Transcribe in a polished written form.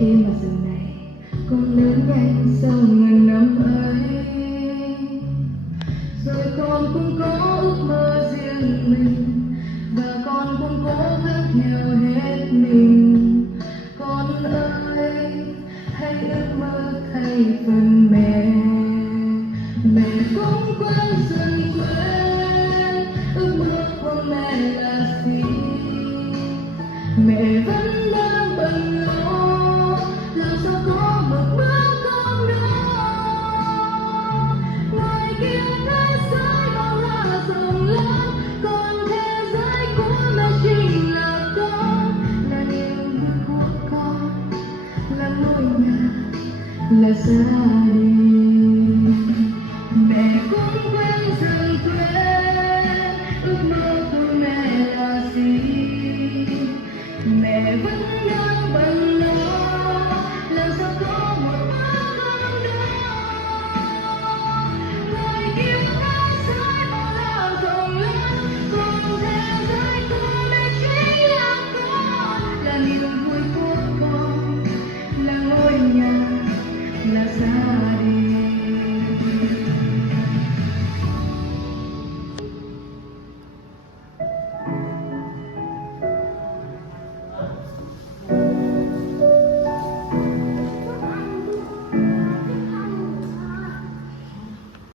Thế mà giờ này con lớn nhanh sau ngàn năm ấy, rồi con cũng có ước mơ riêng mình và con cũng cố gắng theo hết mình. Con ơi hãy ước mơ thay phần mẹ. Mẹ cũng quên dần quên ước mơ của mẹ là gì. Mẹ vẫn đang bận lo làm sao có một bữa cơm nữa. Ngoài kia thế giới bao la rộng lớn, còn thế giới của mẹ chính là con, là niềm vui của con, là ngôi nhà, là gia đình.